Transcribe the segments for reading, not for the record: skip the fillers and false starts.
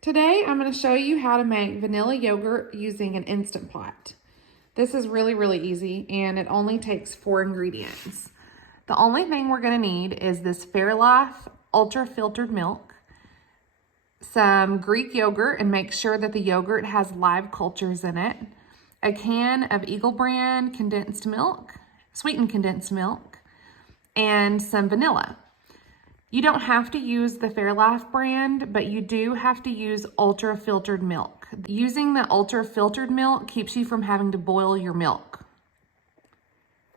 Today, I'm going to show you how to make vanilla yogurt using an Instant Pot. This is really easy, and it only takes 4 ingredients. The only thing we're going to need is this Fairlife ultra filtered milk, some Greek yogurt, and make sure that the yogurt has live cultures in it, a can of Eagle brand condensed milk, sweetened condensed milk, and some vanilla. You don't have to use the Fairlife brand, but you do have to use ultra filtered milk. Using the ultra filtered milk keeps you from having to boil your milk.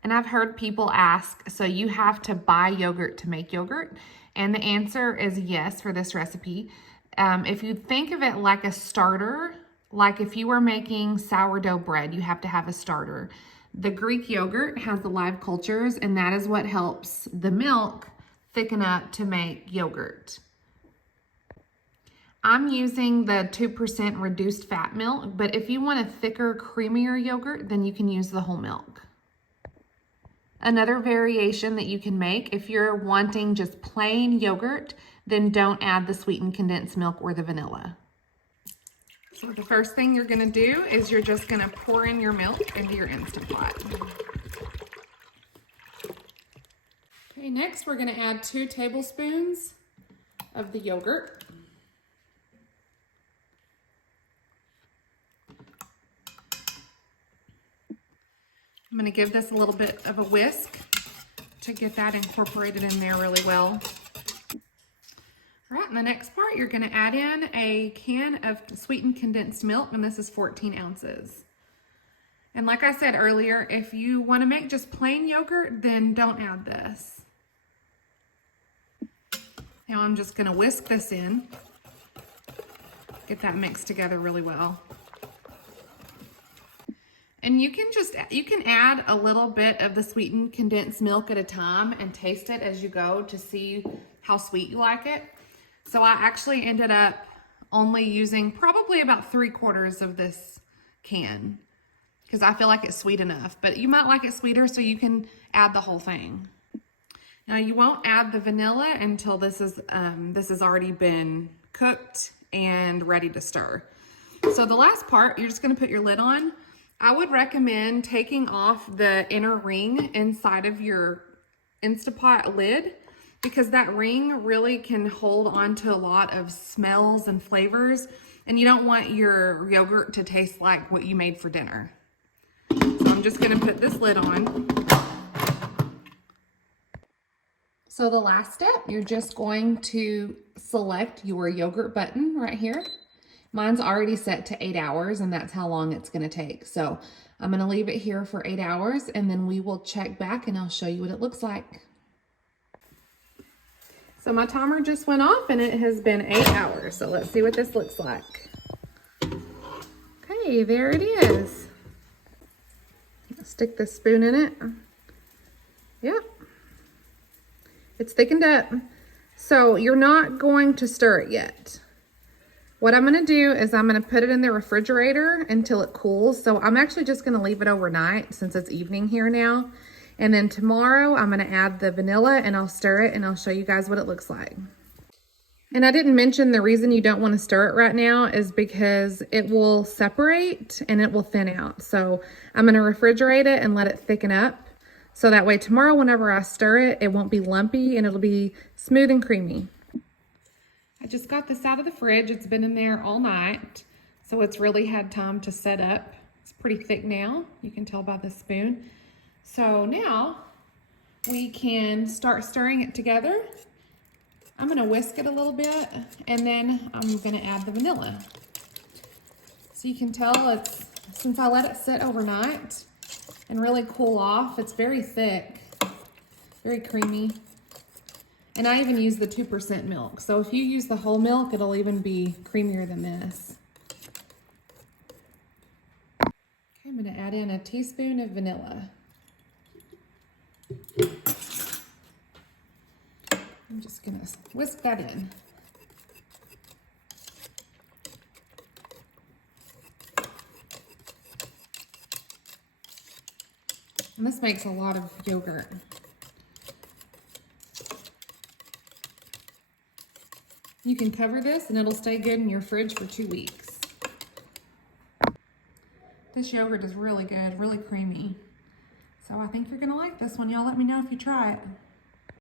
And I've heard people ask, so you have to buy yogurt to make yogurt? And the answer is yes for this recipe. If you think of it like a starter, like if you were making sourdough bread, you have to have a starter. The Greek yogurt has the live cultures, and that is what helps the milk thicken up to make yogurt. I'm using the 2% reduced fat milk, but if you want a thicker, creamier yogurt, then you can use the whole milk. Another variation that you can make, if you're wanting just plain yogurt, then don't add the sweetened condensed milk or the vanilla. So the first thing you're gonna do is you're just gonna pour in your milk into your Instant Pot. Okay, next we're gonna add 2 tablespoons of the yogurt. I'm gonna give this a little bit of a whisk to get that incorporated in there really well. All right, in the next part, you're gonna add in a can of sweetened condensed milk, and this is 14 ounces. And like I said earlier, if you wanna make just plain yogurt, then don't add this. Now I'm just gonna whisk this in, get that mixed together really well. And you can add a little bit of the sweetened condensed milk at a time and taste it as you go to see how sweet you like it. So I actually ended up only using probably about 3/4 of this can because I feel like it's sweet enough, but you might like it sweeter, so you can add the whole thing. Now you won't add the vanilla until this has already been cooked and ready to stir. So the last part, you're just gonna put your lid on. I would recommend taking off the inner ring inside of your Instapot lid because that ring really can hold on to a lot of smells and flavors, and you don't want your yogurt to taste like what you made for dinner. So I'm just gonna put this lid on. So the last step, you're just going to select your yogurt button right here. Mine's already set to 8 hours, and that's how long it's gonna take. So I'm gonna leave it here for 8 hours, and then we will check back and I'll show you what it looks like. So my timer just went off and it has been 8 hours. So let's see what this looks like. Okay, there it is. Stick the spoon in it. Yep. It's thickened up. So you're not going to stir it yet. What I'm gonna do is I'm gonna put it in the refrigerator until it cools. So I'm actually just gonna leave it overnight since it's evening here now. And then tomorrow I'm gonna add the vanilla and I'll stir it and I'll show you guys what it looks like. And I didn't mention the reason you don't wanna stir it right now is because it will separate and it will thin out. So I'm gonna refrigerate it and let it thicken up. So that way tomorrow, whenever I stir it, it won't be lumpy and it'll be smooth and creamy. I just got this out of the fridge. It's been in there all night, so it's really had time to set up. It's pretty thick now. You can tell by the spoon. So now we can start stirring it together. I'm gonna whisk it a little bit, and then I'm gonna add the vanilla. So you can tell since I let it sit overnight and really cool off, it's very thick, very creamy. And I even use the 2% milk. So if you use the whole milk, it'll even be creamier than this. Okay, I'm gonna add in a teaspoon of vanilla. I'm just gonna whisk that in. And this makes a lot of yogurt. You can cover this and it'll stay good in your fridge for 2 weeks. This yogurt is really good, really creamy. So I think you're gonna like this one. Y'all let me know if you try it.